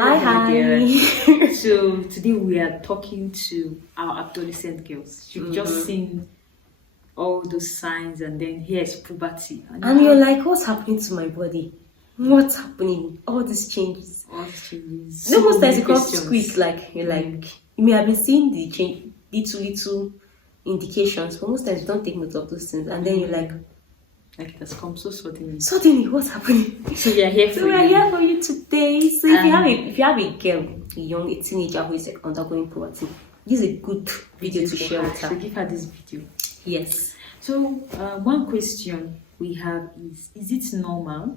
Hello, Hi. dear. So today we are talking to our adolescent girls. You've just seen all those signs, and then here's puberty, And you're like, what's happening to my body? What's happening? All these changes. all these changes. No, most times many it comes questions. quick, like you're like you may have been seeing the change, little indications, but most times you don't take note of those things, and then you're like, Like it has come so suddenly what's happening? So we are here So for we're you. here for you today. So if you have a girl, a teenager who is undergoing puberty, this is a good video to share with So her. give her this video. Yes. So one question we have is it normal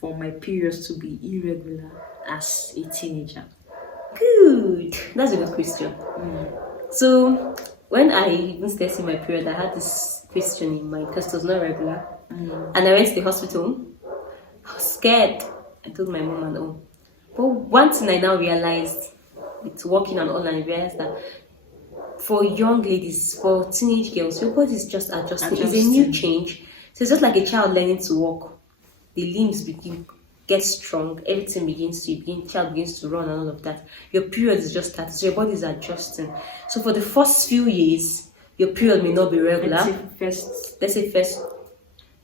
for my periods to be irregular as a teenager? Good. That's a good question. So when I even started my period, I had this question in mind because it was not regular. And I went to the hospital. I was scared. I told my mom and all. But one thing I now realized with working on online, I realized that for young ladies, for teenage girls, your body is just adjusting. It's a new change. So it's just like a child learning to walk. The limbs get strong, everything child begins to run and all of that. Your period is just starting, so your body is adjusting. So for the first few years, your period may not be regular. Let's say first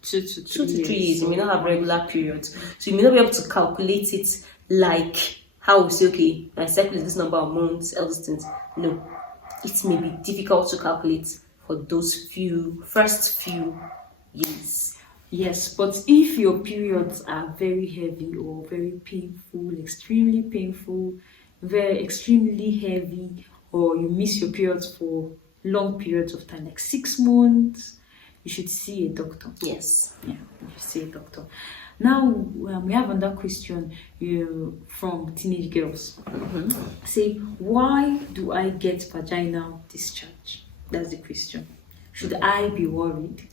2 to 3 years, you may not have regular periods. So you may not be able to calculate it like how we say, okay, my cycle is this number of months, all these things. No. It may be difficult to calculate for those first few years. Yes, but if your periods are very heavy or very painful, extremely painful, very extremely heavy, or you miss your periods for long periods of time, like 6 months, you should see a doctor. Yes. Yeah, you should see a doctor. Now, we have another question from teenage girls. Say, why do I get vaginal discharge? That's the question. Should I be worried?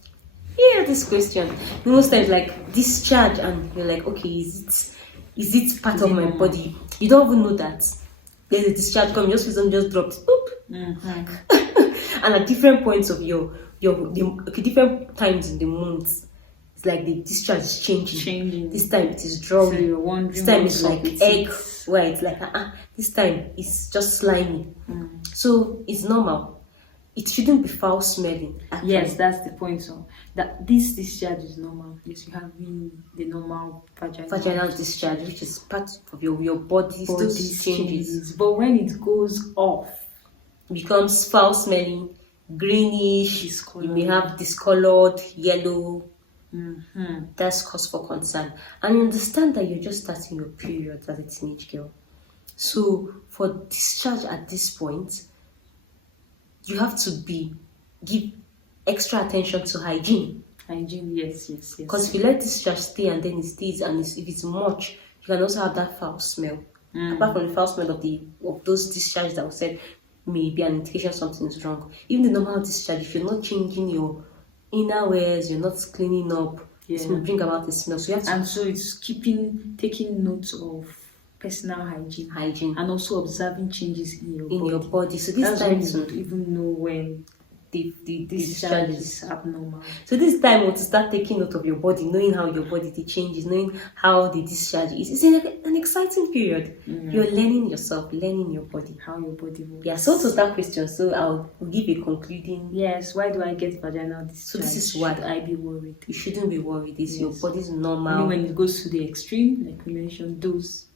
Yeah, this question. Most times, like discharge, and you're like, okay, is it part of my body? You don't even know that there's a discharge coming. Just dropped. And at different points of different times in the month, it's like the discharge is changing. This time it is drawing. So you're wondering, this time it's like egg, where it's like this time it's just slimy. So it's normal. It shouldn't be foul smelling. Actually. Yes, that's the point. So that this discharge is normal. Yes, you have the normal vaginal discharge, which is part of your body's changes. But when it goes off, it becomes foul smelling, greenish. You may have discolored, yellow. That's cause for concern. And you understand that you're just starting your period as a teenage girl. So for discharge at this point, you have to give extra attention to hygiene. Yes. Because if you let discharge stay and then it stays, and if it's much, you can also have that foul smell. Apart from the foul smell of those discharges that we said may be an indication something is wrong. Even the normal discharge, if you're not changing your inner wears, you're not cleaning up, it will bring about the smell. So you have to, and so it's taking note of personal hygiene, and also observing changes in your body. So this time you don't even know when the discharge is abnormal. So this time to start taking note of your body, knowing how your body changes, knowing how the discharge is. It's an exciting period. You're learning yourself, learning your body, how your body works. Yeah. So to that question, so I'll give a concluding. Yes. Why do I get vaginal discharge? So this is why I be worried. You shouldn't be worried. It's your body's normal. Only when it goes to the extreme, like we mentioned, those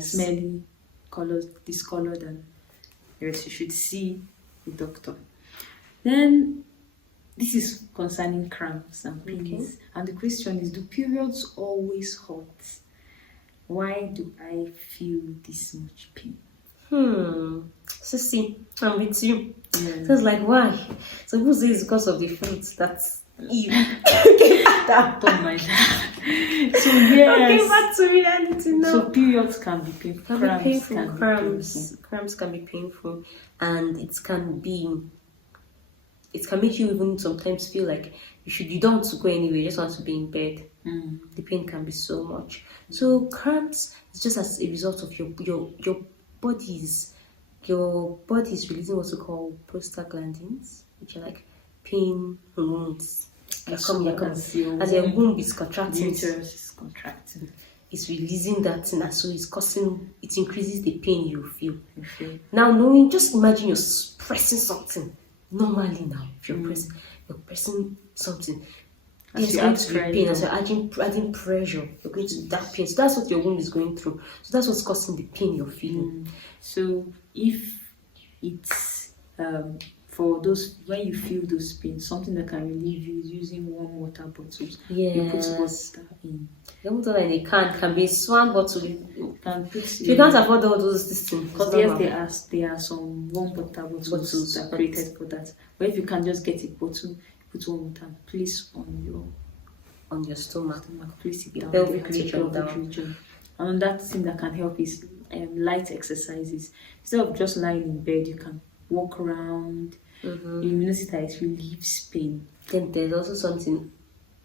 smelly, discolored, and yes, you should see the doctor. Then this is concerning cramps and pains. And the question is, do periods always hurt? Why do I feel this much pain? So see, I'm with you. So it's like, why? So who says it's because of the fruits that's you? That on my head. So yes. Okay, back to reality now. So periods can be painful. Cramps can be painful, and it can make you even sometimes feel like you don't want to go anywhere, you just want to be in bed. The pain can be so much. So cramps is just as a result of your body's releasing what we call prostaglandins, which are like pain hormones. As your womb is contracting. Uterus is contracting. it's releasing that thing, and so it increases the pain you feel. Okay. Now, knowing, just imagine you're pressing something normally now. If you're pressing something, there's going to be pain. As you're adding pressure, you're going to that pain. So that's what your womb is going through. So that's what's causing the pain you're feeling. So if it's for those, when you feel those pains, something that can relieve you is using warm water bottles. You put water in. Water in a can be swan bottle. You can put. If you can't afford all those things, because yes, there are some warm water bottles that are created for that. But if you can just get a bottle, put warm water, place on your stomach, place it down, pelvic region. And that thing that can help is light exercises. Instead of just lying in bed, you can walk around. You notice that it relieves pain. Then there's also something,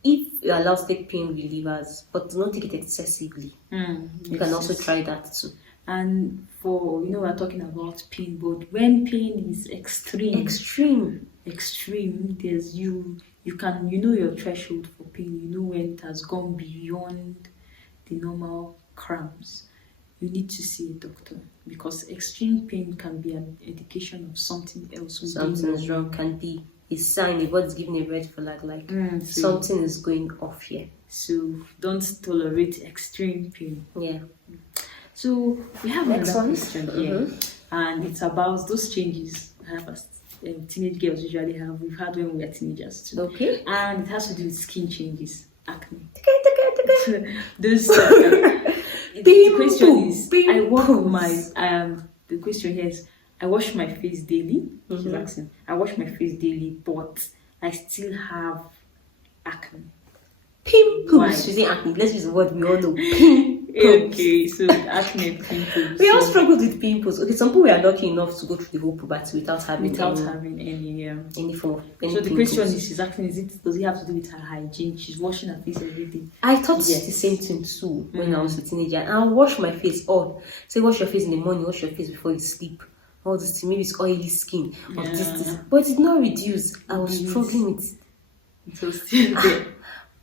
if you allow to take pain relievers, but do not take it excessively. You can also try that too. And for, we're talking about pain, but when pain is extreme, there's you can, your threshold for pain, when it has gone beyond the normal cramps. You need to see a doctor, because extreme pain can be an indication of something else. Something's wrong, can be a sign, the body's giving a red flag, like something is going off here. So don't tolerate extreme pain. Yeah. So we have another question here, and it's about those changes teenage girls usually have. We've had when we were teenagers too. Okay. And it has to do with skin changes, acne. Those. The question is, the question here is, I wash my face daily. She's asking, I wash my face daily, but I still have acne. Pimples. She's saying acne. Let's use the word we all know. Pimples. Okay, so acne, pimples. We all struggled with pimples. Okay, some people were lucky enough to go through the whole puberty without having any form of any so pimples. The question is, she's asking, does it have to do with her hygiene? She's washing her face every day. I thought the same thing too when I was a teenager. And I wash my face all. Say wash your face in the morning, wash your face before you sleep. All this thing, maybe it's oily skin or this. But it did not reduce. I was struggling with it. So still there.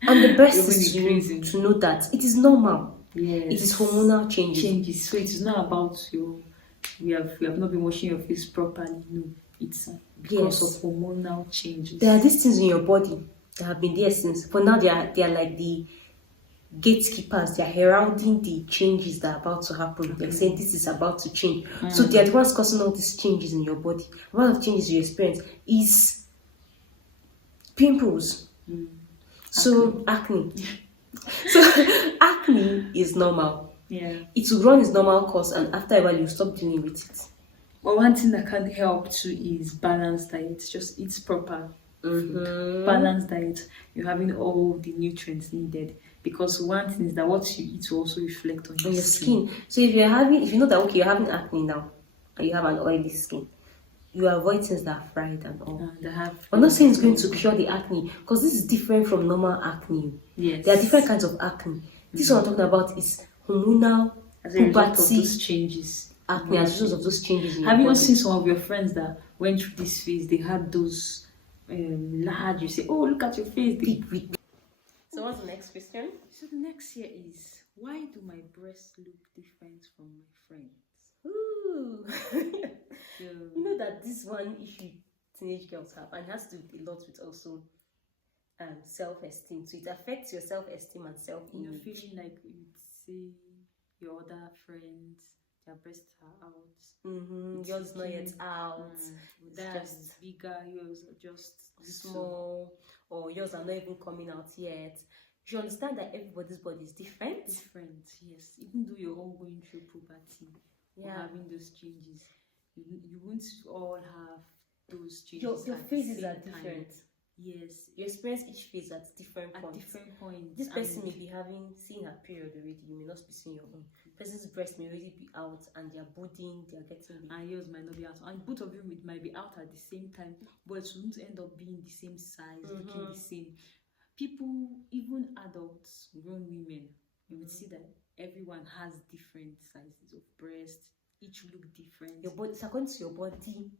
And the best is to know that it is normal. Yes. It is hormonal changes. So it is not about we have not been washing your face properly. No, it's because of hormonal changes. There are these things in your body that have been there since, but now they are like the gatekeepers. They are heralding the changes that are about to happen. They're saying this is about to change. So they are the ones causing all these changes in your body. One of the changes you experience is pimples. So acne. So acne is normal. Yeah. It will run its normal course, and after a while you stop dealing with it. Well, one thing that can help too is balanced diet. Just eat proper food. Balanced diet. You're having all the nutrients needed, because one thing is that what you eat will also reflect on your skin. So if you know that you're having acne now, and you have an oily skin, you avoid things that are fried and all. I'm not saying it's going to cure the acne, because this is different from normal acne. Yes. There are different kinds of acne. This one I'm talking about is hormonal, as a result of those changes. Acne as a result of those changes in your Have you body. not seen some of your friends that went through this phase? They had those large, you say, oh, look at your face. Big. So what's the next question? So the next here is, why do my breasts look different from my friends? Ooh. You know that this one issue teenage girls have, and it has to do a lot with also self-esteem. So it affects your self-esteem and self-image. You're feeling like you see your other friends, their breasts are out. Yours not yet out. That's just bigger. Yours are just small, or yours are not even coming out yet. You understand that everybody's body is different. Yes. Even though you're all going through puberty, or having those changes, you won't all have those changes. Your phases are different. Yes. You experience each phase at different points. This person may be seeing her period already. You may not be seeing your own. Person's breast may already be out, and they're budding, they're getting big. And yours might not be out. And both of you might be out at the same time, but it won't end up being the same size, looking the same. People, even adults, grown women, you would see that everyone has different sizes of breast. Each look different. Your body, it's according to your body.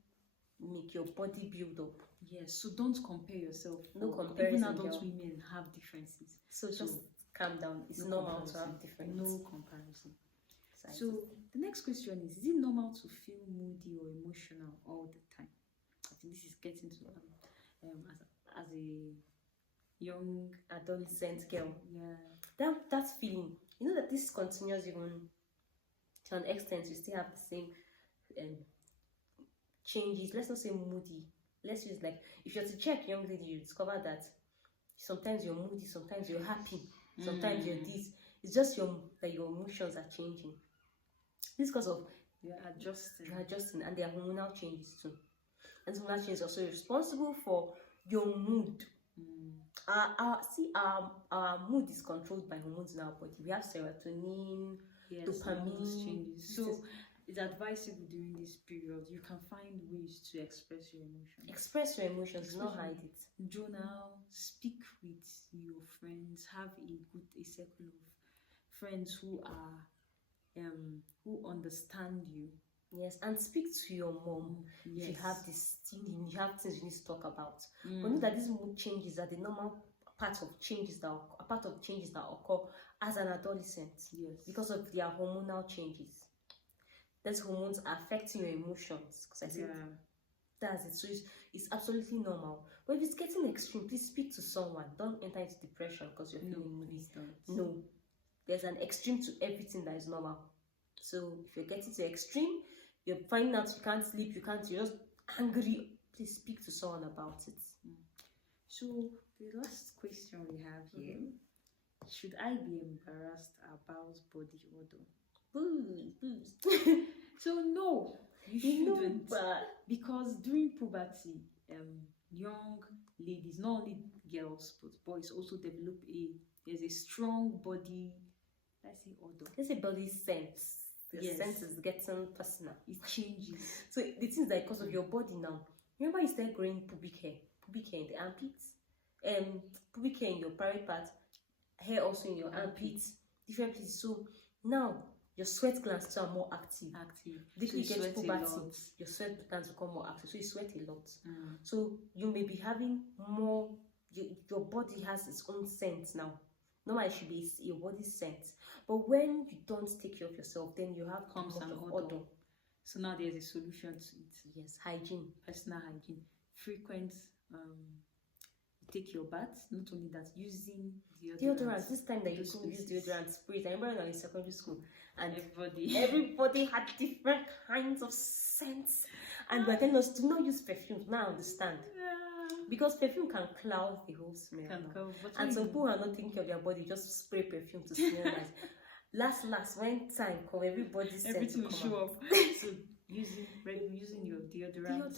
Make your body build up. Yes, so don't compare yourself. No comparison. Even adult women have differences. So just calm down. It's No normal to comparison. have different No comparison. sizes. So the next question is it normal to feel moody or emotional all the time? I think this is getting to as a young adolescent girl, yeah. that feeling, you know, that this continues even to an extent. You still have the same changes. Let's not say moody. Let's use, like, if you're to check young lady, you discover that sometimes you're moody, sometimes you're happy, sometimes you're this. It's just your emotions are changing. This because of You're adjusting. and there are hormonal changes too. And hormonal changes are also responsible for your mood. Our mood is controlled by hormones in our body. We have serotonin, Yes, all those dopamine. changes. So it's advisable during this period. You can find ways to express your emotions. Express your emotions, not hide it. Journal, speak with your friends, have a circle of friends who are who understand you. Yes, and speak to your mom. Yes. If you have this thing, you have things you need to talk about. But know that these mood changes are the normal part of changes that occur as an adolescent. Yes. Because of their hormonal changes. Those hormones are affecting your emotions. Because I said that's it. So it's absolutely normal. But if it's getting extreme, please speak to someone. Don't enter into depression because you're feeling moody. No. There's an extreme to everything that is normal. So if you're getting to extreme, you're finding out you can't sleep, you're just angry, please speak to someone about it. So the last question we have here, should I be embarrassed about body odor? Booze. So no, you shouldn't. But Because during puberty, young ladies, not only girls but boys, also develop there's a strong body, let's say odor. let's say body sense. The sense is getting personal. It changes. So the thing is that because of your body now, remember you start growing pubic hair in the armpits, pubic hair in your private part, hair also in your armpits, different places. So now your sweat glands too are more active. This So you you get sweat a puberty, lot. your sweat glands become more active, so you sweat a lot. So you may be having more. Your body has its own scent now. Normally, it should be your body scent, but when you don't take care of yourself, then you have Comes an odor. odor. So now there's a solution to it. Yes, hygiene. Personal hygiene. Frequent take your bath. Not only that, using Deodorant. This time that you couldn't use deodorant sprays. I remember when I was in secondary school, and everybody had different kinds of scents, and we're telling us to not use perfume. Now I understand. Because perfume can cloud the whole smell. And some people are not thinking of their body, just spray perfume to smell nice. Last, when time come, everybody's everything will show up. So using your deodorant.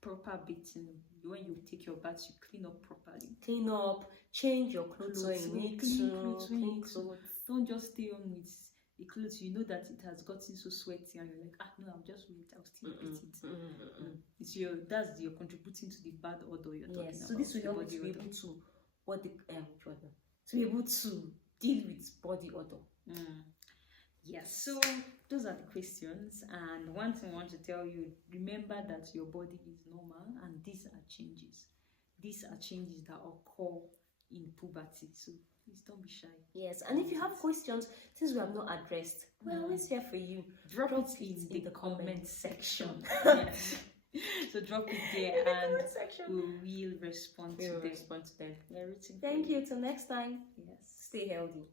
Proper bathing. When you take your bath, you clean up properly. Clean up, change your clothes when you need to. Clean clothes. Don't just stay on with the clothes. You know that it has gotten so sweaty, and you're like, no, I'm just wait. I'll still beat it. It's you're contributing to the bad odor you're talking about. So this will help you to be able to to be able to deal with body odor. Yes, so those are the questions, and one thing I want to tell you, remember that your body is normal and these are changes that occur in puberty, so please don't be shy. Yes, and if you have questions, things we have not addressed, we're always here for you. Drop it in the comment section. So drop it there and we will respond to them. Thank you, till next time. Yes, stay healthy.